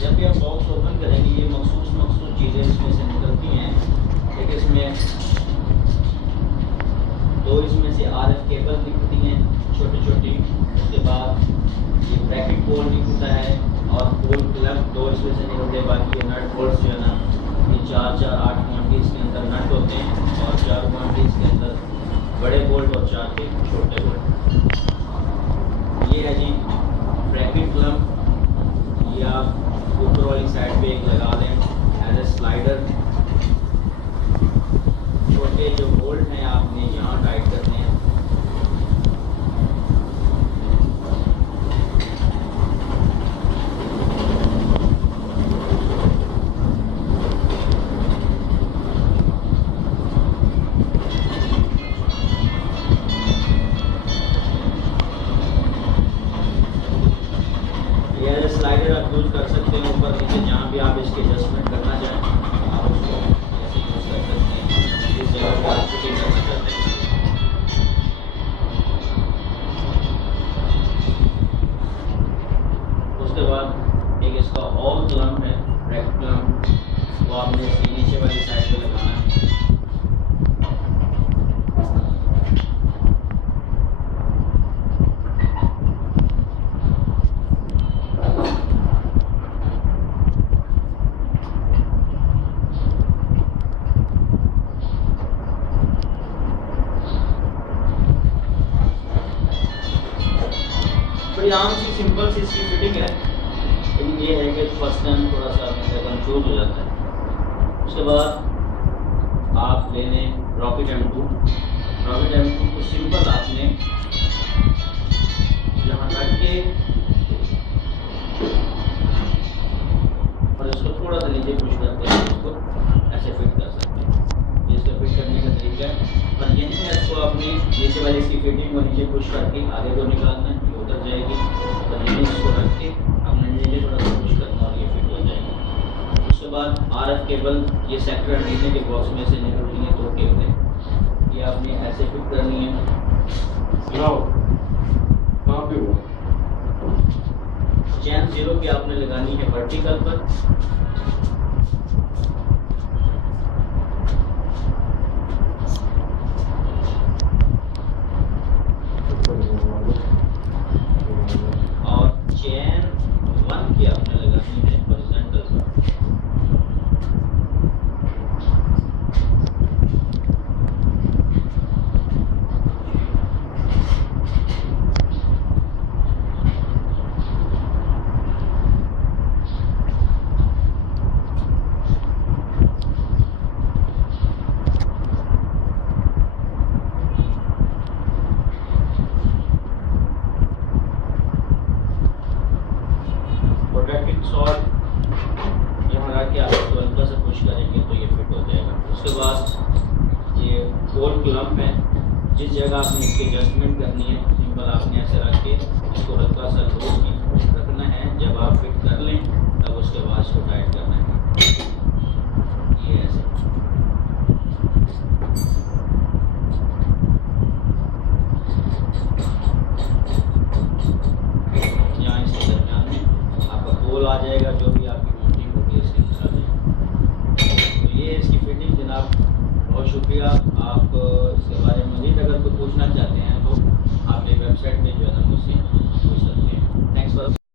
जब भी हम बॉक्स ओपन करेंगे ये मखसूस चीज़ें इसमें से निकलती हैं। एक इसमें दो इसमें से RF केबल निकलती हैं छोटी छोटी। उसके बाद ये ब्रैकेट बोल्ट निकलता है और बोल्ट क्लैंप दो इसमें से निकलते हैं। बाकी ये नट बोल्ट जो है ना ये 4-4-8 क्वांटिटीज़ के अंदर नट होते हैं और 4 क्वांटिटीज़ के अंदर बड़े बोल्ट और 4 के छोटे बोल्ट। ये है जी ब्रैकेट क्लैंप। ये आप ऊपर वाली साइड पे एक लगा दें एज ए स्लाइडर। छोटे जो बोल्ट हैं आपने यहाँ टाइट करने हैं। ये स्लाइडर आप यूज कर सकते हैं ऊपर नीचे जहाँ भी आप इसके एडजस्टमेंट करना चाहें आप उसको ऐसे यूज कर सकते हैं। इस जगह पर आप फिटिंग करना चाहते हैं। उसके बाद एक इसका ऑल क्लैंप है ब्रैकेट क्लैंप, वो आपने इसकी नीचे वाली साइड पे लगाना है। बड़ी आम सी सिंपल सी इसकी फिटिंग है, लेकिन ये है कि फर्स्ट टाइम थोड़ा सा कंफ्यूज हो जाता है। उसके बाद आप ले लें रॉकेट M2। रॉकेट M2 को सिंपल आपने यहाँ रख के और इसको थोड़ा सा नीचे पुश करते हैं, इसको ऐसे फिट कर सकते हैं। ये इसको फिट करने का तरीका है। और यहीं है इसको अपनी नीचे वाली इसकी फिटिंग को नीचे पुश करके आगे को निकालना है, ये उतर जाएगी। तो यहीं इसको रख के अपने नीचे थोड़ा सा पुश करना और ये फिट हो जाएगी। उसके बाद RF केबल ये सेक्टर नीचे के बॉक्स में से निकलती हैं 2 केबलें, ये आपने ऐसे फिट करनी है। चैन 0 की आपने लगानी है वर्टिकल पर। और चैन 1 की आपने लगानी है हॉरिजॉन्टल पर। ब्रैकेट शॉर्ट यहाँ रख के आप इसको हल्का से पुश करेंगे तो ये फिट हो जाएगा। उसके बाद ये गोल क्लैंप है, जिस जगह आपने इसकी एडजस्टमेंट करनी है सिंपल आपने ऐसे रख के इसको हल्का सा लूज रखना है। जब आप फिट कर लें तब उसके बाद इसको टाइट करना है, ये ऐसे। यहाँ इसके दरमियान में आपका गोल आ जाएगा, जो भी आपकी माउंटिंग होगी इसके अंदर आ जाएगी। तो ये इसकी फिटिंग जनाब। बहुत शुक्रिया, आप